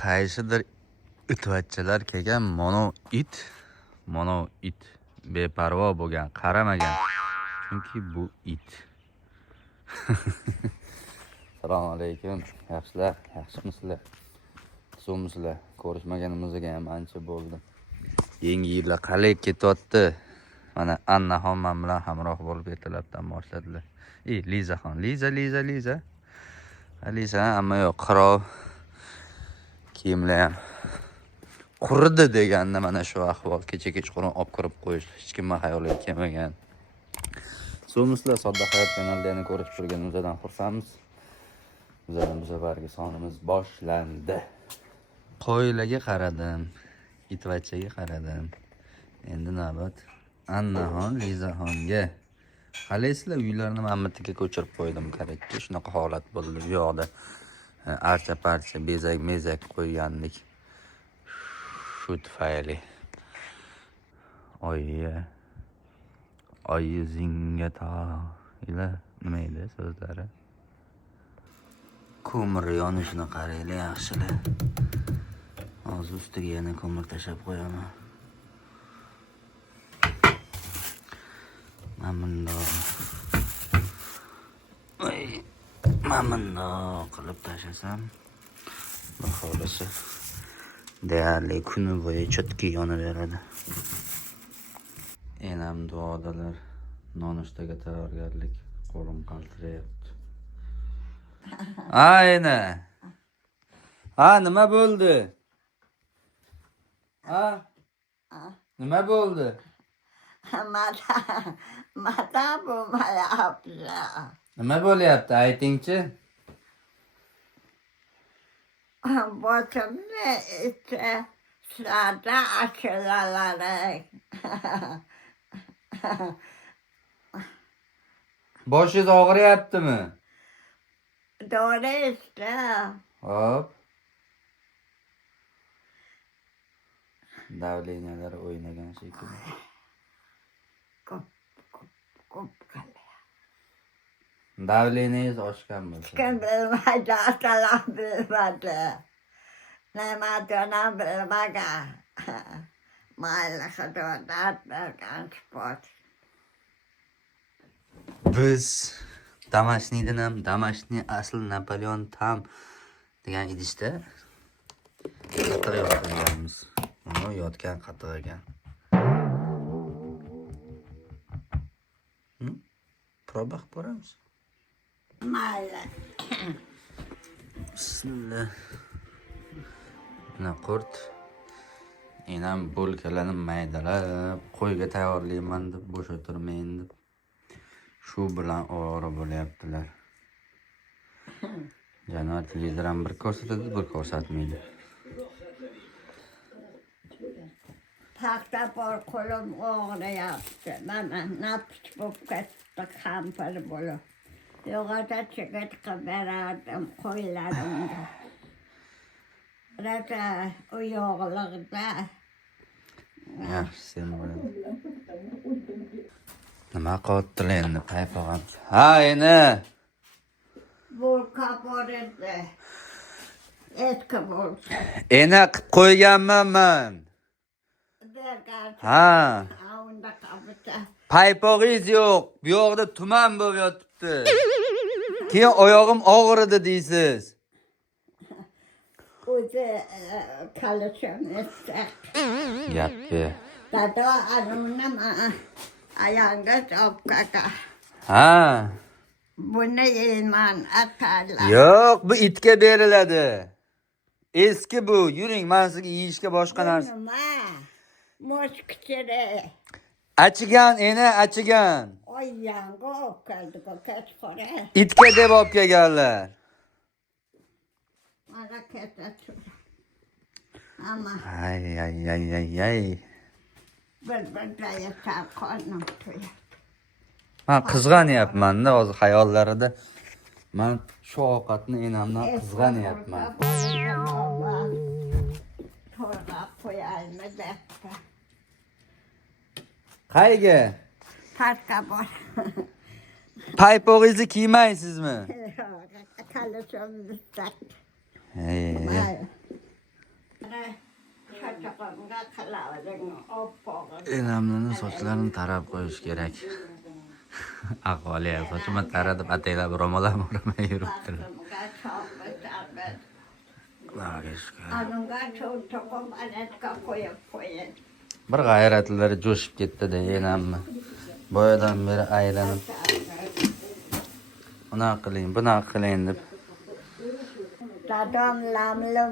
qaysidir itvachchalar kelgan mono it beparvo bo'lgan, qaramagan. Chunki bu it. Assalomu alaykum. Yaxshilar, yaxshimisizlar? So'misizlar? Ko'rishmaganimizga ham ancha bo'ldi. Yangi yillar qalay ketyapti? Mana Annaxon men bilan hamroh bo'lib ertalabdan boshladilar. Lizaxon, Liza. Liza, ammo yo'q, qirov kiyimlar ham quridi deganda mana shu ahvol. Kecha kechqurun olib kirib qo'yish hech kimning xayoliga kelmagan. So'misizlar, Sodda hayot kanalini ko'rib turganimizdan xursandmiz. Bizning bu safargi sonimiz boshlandi. Qo'ylarga qaradim, itvachchaga qaradim. Endi navbat Annaxon, Lizaxonga. Qalaysizlar, uylarni Mamatiga ko'chirib qo'ydim kerakki, shunaqa holat bo'ldi. Bu yoqda archa-parcha, bezak qo'ygandik. Shu tufayli oyi zingata ila nima edi so'zlari? Ko'mir yonishini qaranglar, yaxshilar. Hozir ustiga yana ko'mir tashab qo'yaman. Mamındoq qilib tashlasam, xohlasa deyarli kuni bo'yi chotki yonaveradi. Enam duodalar, nonushtaga tayyorgarlik, qo'lim qaltirayapti. Ayna. Nima bo'ldi? Nima bo'ldi? Mata bo'lmayapti. Nima bo'lyapti? Aytingchi. Boshimni ichi sirada ashilalari. Boshingiz og'riyaptimi? Dori ichdi. Hop. Davleniyalar o'ynagan shekilli. Ko'p qildi. Davleningiz oshgan bo'lsa. Kim bilmaydi, atalar bilmadi. Nimadan bilmagan. Mayli xidodat bergan sport. Biz Damashnidan ham Damashni asl Napoleon tam degan idishda qatiq yotganmiz. Mana yotgan qatiq ekan. Probaq ko'ramiz. Mayli. Bismillah. Mana qurt. Enam bo'lkalarni maydalab qo'yga tayyorlayman deb bo'sh o'tirmayin deb shu bilan ovora bo'lyaptilar. Janob televizor ham bir ko'rsatadi, bir ko'rsatmaydi. Paxta bor qo'lim og'riyapti. Mana nafs bo'lib ketdi, qampir bo'lib. Yo'g'ida chigit qilib berardim qo'ylarimga. Rata u yog'liqda. Yaxshi, sen bo'ladi. Nima qilyaptilar endi paypog'am? Endi. Bo'lka bor edi. Eski bo'lsa. Ena qilib qo'yganman men. Unda qabita. Paypog'ingiz yo'q. Bu yoqda tuman bo'lib yotibdi. Keyin oyog'im og'ridi deysiz. O'zi kalishim issiq. Gapga. Dada anunama ayanga chopkaka. Buni yeyman atala. Yo'q, bu itga beriladi. Eski bu. Yuring, men sizga yeyishga boshqa narsa. Nima? Moshkichiri. Achigan, achigan. Oy, yangi olib keldi, kechqurun. Itga deb olib kelganlar. Mana ketdi. Ama. Ay. Bir yasab qornim to'yadi. Men qizg'anyapman-da, hozir xayollarida. Men shu ovqatni enamdan qizg'anyapman. To'g'ri qo'yaymi debdi. Qayga? Parkka bor. Paypog'ingizni kiymaysizmi? Kalishim issiq. Anaqa qilavering, oppoq. Enamni sochlarini tarab qo'yish kerak. Ahvoli sochimni taradib ataylab ro'mollar o'ramay yuribdilar. Baxtimga chopib chalbet. Xudoga shukr. Anunga suv to'qib anatka qo'yib qo'ying. Bir g'ayratlari jo'shib ketdi-da enamni. Boyadan beri aylanib, unaqa qiling, bunaqa qiling deb. Dadam lamlu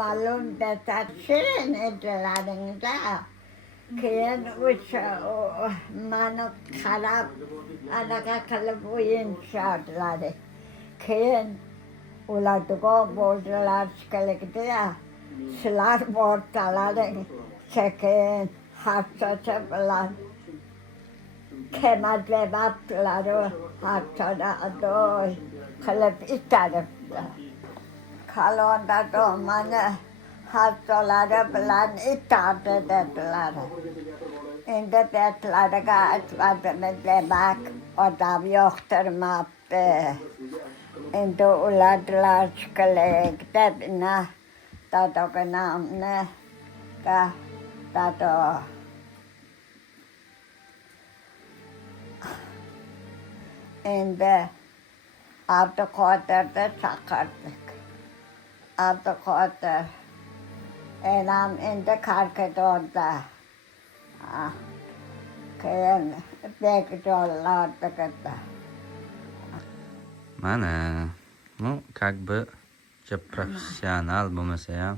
malum desa shirin edilaringda. Keyin o'sha mani qarab anaqa qilib o'yinishadilar. Keyin ular dugon bo'ldilar shikaligida. Sizlar bortalaring sekin hattocha bilan kemadlabdilar hattoda adoy qilib itaribdi. Kalonda domani hattolari bilan itardi dedilar. Endi betlariga aytmadim demak odam yoqtirmabdi. Endi ulardilar shikalik deb dadoginamni dado endi Abduqodirni chaqirdik. Abduqodir enam endi Karkidonda. Keyin Bekjollarnikida. Mana, ну, как бы professional bo'lmasa ham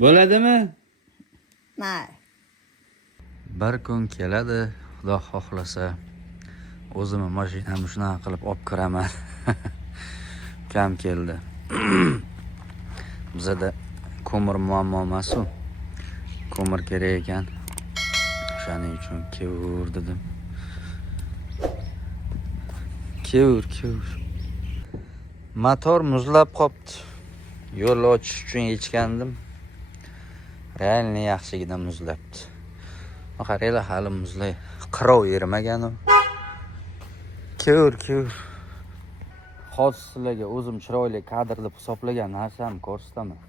bo'ladimi? May. Bir kun keladi, Xudo xohlasa, o'zimni mashinamni shunaqa qilib olib kiraman. Ukam keldi. Bizda ko'mir muammo emas-ku. Ko'mir kerak ekan. O'shaning uchun kevur dedim. Kevur. Motor muzlab qopti. Yo'l ochish uchun yechgandim. Realni yaxshigina muzlabdi. Qaranglar, hali muzlay. Qirov ermagan u. Kevur. Hozir sizlarga o'zim chiroyli kadr deb hisoblagan narsamni ko'rsataman.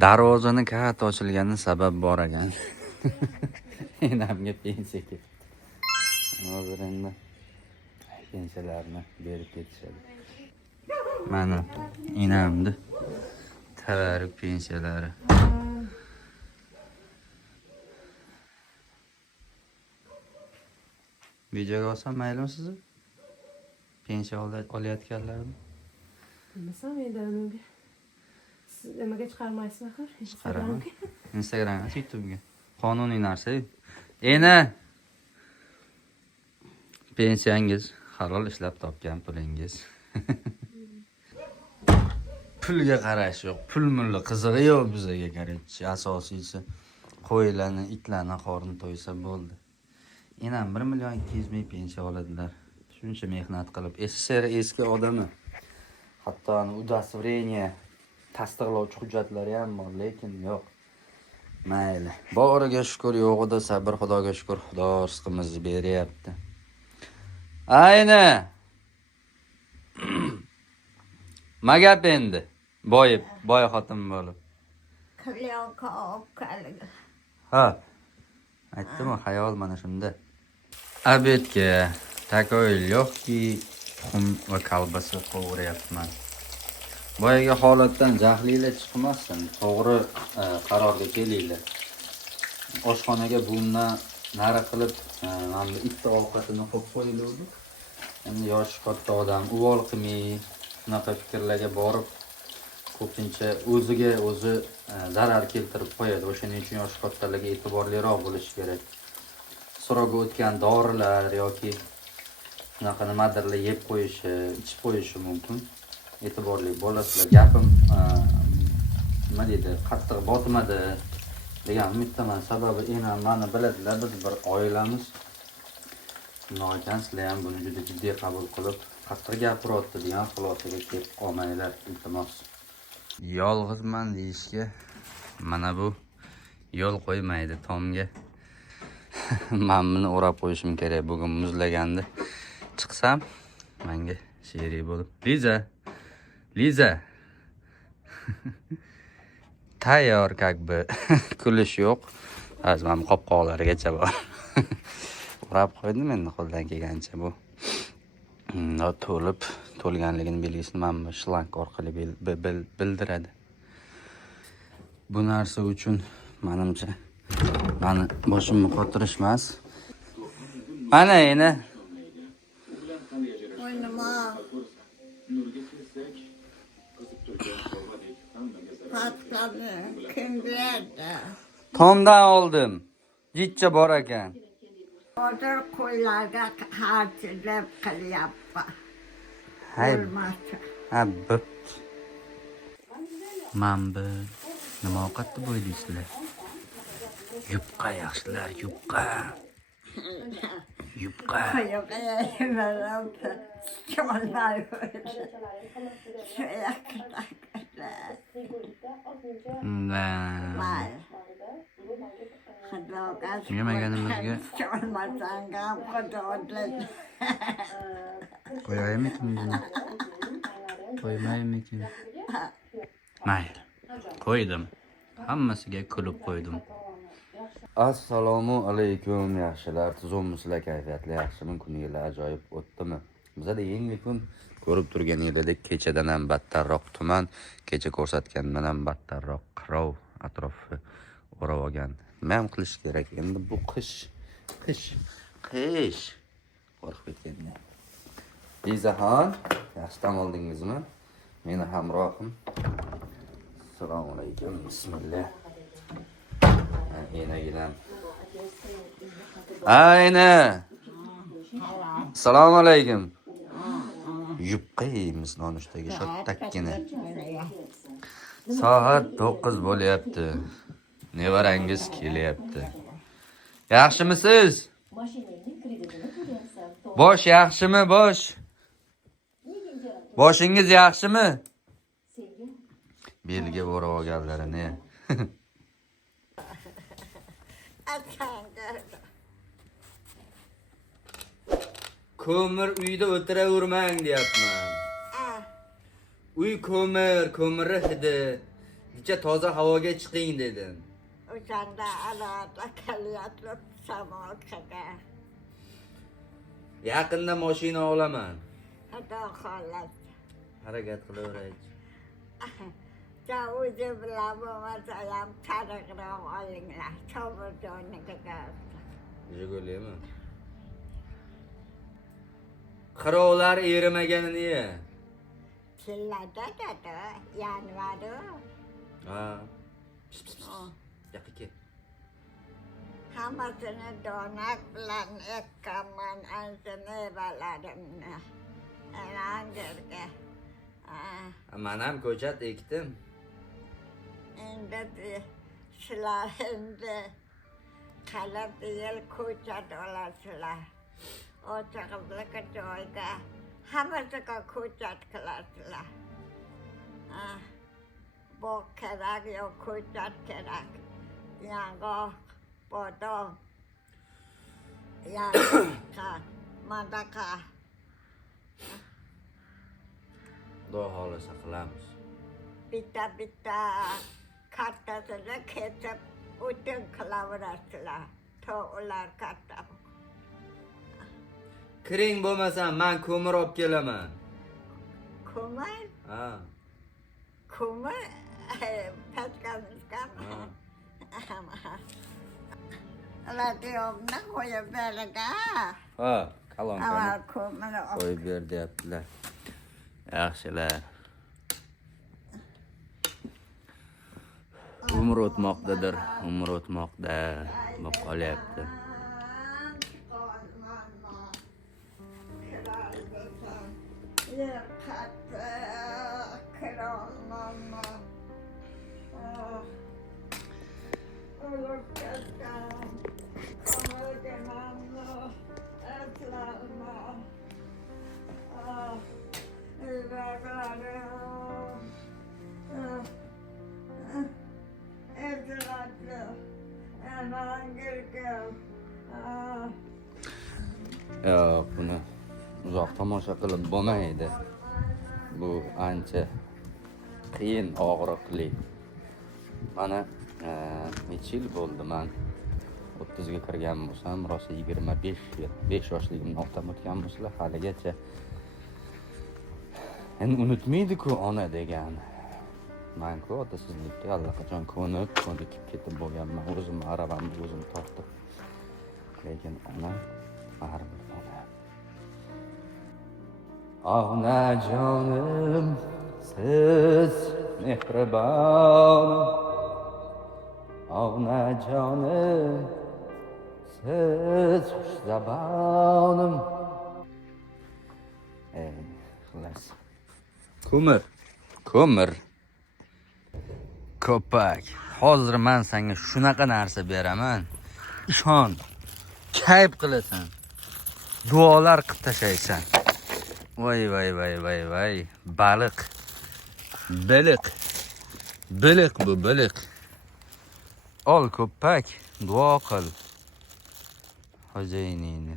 Darvozani katta ochilgani sabab bor ekan. Enamga pensiya ketdi. Hozir endi pensiyalarni berib ketishadi. Mana enamni tabarruk pensiyalari. Videoga olsam maylimi sizni? Pensiya olayotganlarni? Bilmasam endi siz nimaga chiqarmaysiz axir? Chiqaraman. Instagramga, YouTube'ga. Qonuniy narsa-yu. Ena pensiyangiz halol ishlab topgan pulingiz. Pulga qarash yo'q, pul-mulli qizig'i yo'q bizga qaraychi. Asosiysi qo'ylarni, itlarni qorin to'ysa bo'ldi. Enam 1.200.000 pensiya oladilar. Shuncha mehnat qilib, SSR eski odami. Hatto удостоверение tasdiqlovchi hujjatlari ham bor, lekin yo'q. Mayli. Boriga shukr, yo'g'ida sabr, Xudoga shukr, Xudo rizqimizni beryapti. Ayni. Magap endi. Boy xotin bo'lib. Qilyoqqa opqaliga. Ha. Aytdim-ku, xayol mana shunda. Obedga takoy yo'qki, tuxum va kolbasa qovuryapman. Boyaga holatdan jahlinglar chiqmasin, to'g'ri qarorga kelinglar. Oshxonaga bundan nari qilib, mana bu itta ovqatini qo'yib qo'yiladi. Endi yosh katta odam uvol qilmay, shunaqa fikrlarga borib, ko'pincha o'ziga o'zi zarar keltirib qo'yadi. O'shaning uchun yosh kattalarga e'tiborliroq bo'lish kerak. So'roqga o'tgan dorilar yoki shunaqa nimadirlar yeb qo'yishi, ichib qo'yishi mumkin. E'tiborli bo'lasizlar. Gapim nima deydi, qattiq botmadi degan umiddaman. Sababi enam meni biladilar, biz bir oilamiz. Shundoq ekan, sizlar ham buni juda jiddiy qabul qilib, qattiq gapiryapti degan xulosaga kelib qolmanglar, iltimos. Yolg'izman deyishga mana bu yo'l qo'ymaydi Tomga. Men buni o'rab qo'yishim kerak. Bugun muzlaganda chiqsam menga sherik bo'lib. Liza. Tayyor как бы. Kulish yo'q. Hozir men qopqoqlarigacha bor. O'rab qo'ydim endi qo'ldan kelgancha bu. To'lganligini belgisini mana bu shlank orqali bildiradi. Bu narsa uchun menimcha mani boshimni qotirishmas. Mana endi Oynama. Patladı. Kim verdi? Tomdan oldim. Jitcha bor ekan. Odur koylarga harcılab qilyapti. Hay, Olmasa. ha bipt. Mambi. Nima ovqatni bo'ylaysizlar? Yupqa yaxshilar, yupqa. Koyup yemeğim. Çollar böyle. Şöyle kıtaklar. Var. Yemeganimizga Çolmasan gam kododlar. qo'yaymikin buni? Qo'ymaymikin? Mayli. Qo'ydim. Hammasiga kulib qo'ydim. Assalomu alaykum yaxshilar. Tuzummisizlar, kayfiyatli yaxshimi? Kuningiz ajoyib o'tdimi? Bizda yangi kun ko'rib turganingizdek kechadan ham battarroq tuman, kecha ko'rsatgandan ham battarroq qirov atrofi o'rab olgan. Nima ham qilish kerak? Endi bu qish. Qo'rqib ketganda. Lizaxon, yaxshi dam oldingizmi? Meni hamrohim. Assalomu alaykum. Bismillah. Enagilam. Ayna. Assalomu alaykum. Yupqaymiz nonushtaga shottakkina. Soat 9 bo'lyapti. Nevarangiz kelyapti. Yaxshimisiz? Bosh yaxshimi, bosh? Boshingiz yaxshimi? Belga o'rab olganlarini. Ko'mir uyda o'tiravermang deyapman. Uy ko'miri hidi. Kecha toza havoga chiqing dedim. O'shanda alada kalyatli shamol chiqdi. Yaqinda mashina olaman. Xudo xohlasa. Harakat qilaveraychi. Ja o'zi bilan bo'lmasa ham tariqroq olinglar. Choburjoniga. Jigulimi? Qirovlar erimaganini. Chillada dedi, yanvari. Ha. Yaqiga. Hammasini donak bilan ekkanman ancha balarimni. Erandirga. Men ham ko'chat ekdim. Endi shular endi qalab yil ko'chat olasizlar. O'chig'izlik joyga hammasiga ko'chat qilasizlar. Bog' kerak yo ko'chat kerak. Yong'oq, bodom, yangiqa, madaqa. Xudo xohlasa qilamiz. Bitta kattasini kesib o'tin qilaverasizlar. To ular katta. Kiring bo'lmasam men ko'mir olib kelaman. Ko'mir? Ha. Ko'mir? Pachkamizgami? Radiomni qo'yib berga. Ha, kalonkani Avval ko'mirni qo'yib ber deyaptilar. Yaxshilar. Umr o'tmoqdadir, umr o'tmoqda. Bu qolyapti. uzoq tomosha qilib bo'lmaydi. Bu ancha qiyin, og'riqli. Mana necha yil bo'ldi men 30 ga kirgan bo'lsam, rosa 25 yoshligimni o'tib o'tgan bo'lsalar, haligacha endi unutmaydi-ku ona degan. Men-ku otasizlikka allaqachon ko'nikib ketib bo'lganman. O'zim aravamni o'zim tortib. Lekin ona baribir ona. Onajonim, siz mehribonim. Onajonim, siz xushzabonim. Xullas. Ko'mir. Ko'pak. Hozir men senga shunaqa narsa beraman. Ishon. Kayf qilasan. Duolar qilib tashaysan. Voy. Baliq. Biliq bu, biliq. Ol ko'pak, duo qil. Xo'jayiningni.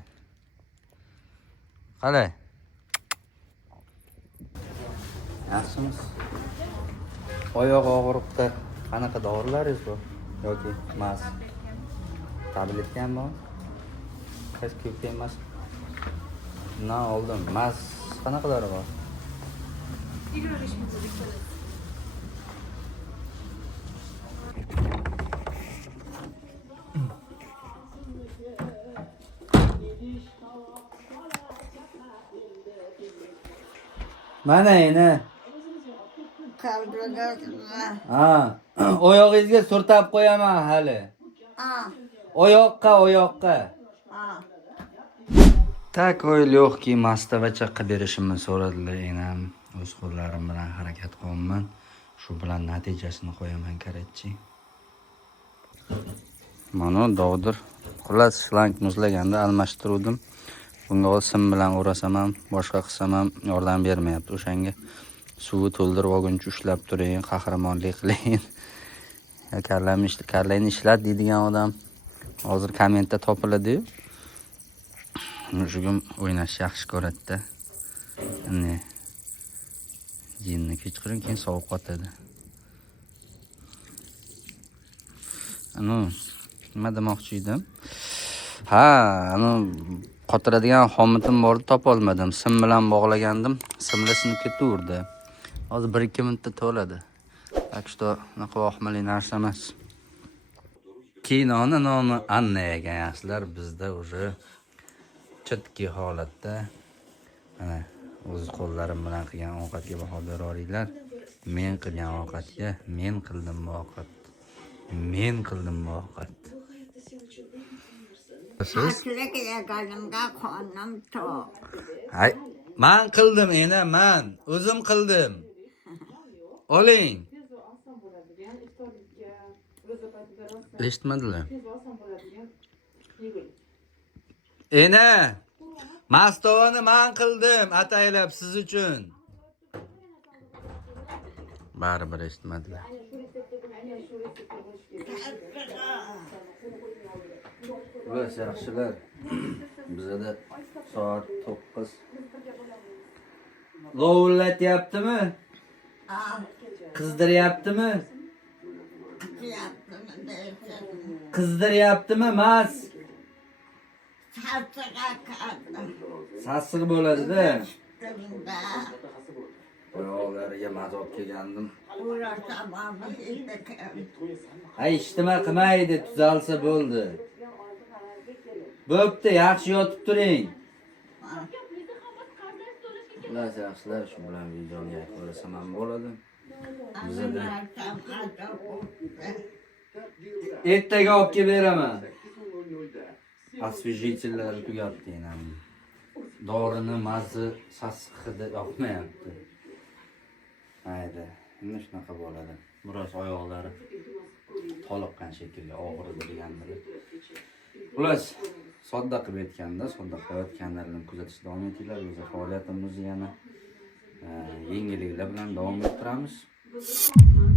Qalay? Yaxshimisiz? Oyoq og'riqda qanaqa dorilaringiz bor yoki emas? Tabletga ham bor? Hech ko'p emas. Na oldim. Mas qanaqa dori bor? Mana endi. Ha, oyog'ingizga surtab qo'yaman hali. Oyoqqa. Tak o'yliyo'qki, mastavacha qilib berishimni so'radilar, enam o'z qo'llarim bilan harakat qilaman. Shu bilan natijasini qo'yaman kerakchi. Mana dovdir. Xullas shlank muzlaganda almashtirdim. Bunga sim bilan urasam ham, boshqa qilsam ham yordam bermayapti. O'shanga suvni to'ldirib olguncha ushlab turing, qahramonlik qiling. Karlayni ishlat deydigan odam hozir kommentda topiladi-yu. Mushugim o'ynash yaxshi ko'radi-da. Ana jinni kechqiring, keyin sovuq qotadi. Nima demoqchi edim? Ha, qotiradigan xomitim bordi, topa olmadim. Sim bilan bog'lagandim. Simla sinib ketaverdi. Hozir 1-2 minutda to'ladi. Tak что naqa vahimali narsa emas. Kinoni nomi Anna ekan, yaxshilar. Bizda уже chitki holatda mana o'z qo'llarim bilan qilgan ovqatga baho beringlar. Men qilgan ovqatga men qildim ovqat. Siz? Hay, men qildim endi, men o'zim qildim. Oling. Eshitmadilar. Ena, mastovani men qildim, ataylab siz uchun. Baribir eshitmadilar. Biz yaxshilar. Bizda soat 9. Lovullatyaptimi? Qizdiryaptimi? Qizdiryaptimi, mas? Sassiq bo'ladi-da. Oyoqlariga mazob kelgandim. Ay, ishtima qilmaydi, tuzalsa bo'ldi. Bo'pti, yaxshi yotib turing. Xullas yaxshilar, shu bilan videoni yakunlasam ham bo'ladi. Bizda ertaga olib kelib beraman. Освежительlar tugatdi enam. Dorini mazzi sassiq hidi yoqmayapti. Mayli, endi shunaqa bo'ladi. Biroz oyoqlari toliqqan shekilli og'ridi degandir. Xullas, sodda qilib aytganda, sodda qilayotganlarni kuzatishda davom etinglar. Biz faoliyatimizni yana yengilliklar bilan davom ettiramiz.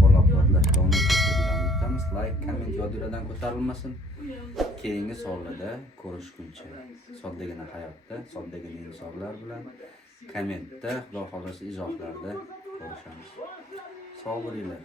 Qo'llab-quvvatlash davom ettirishni like, komment, yodlardan ko'tarilmasin. keyingi sonlarda ko'rishguncha soddagina hayotda, soddagina insonlar bilan kommentda, xudo xolasi izohlarda ko'rishamiz. Sog' bo'linglar.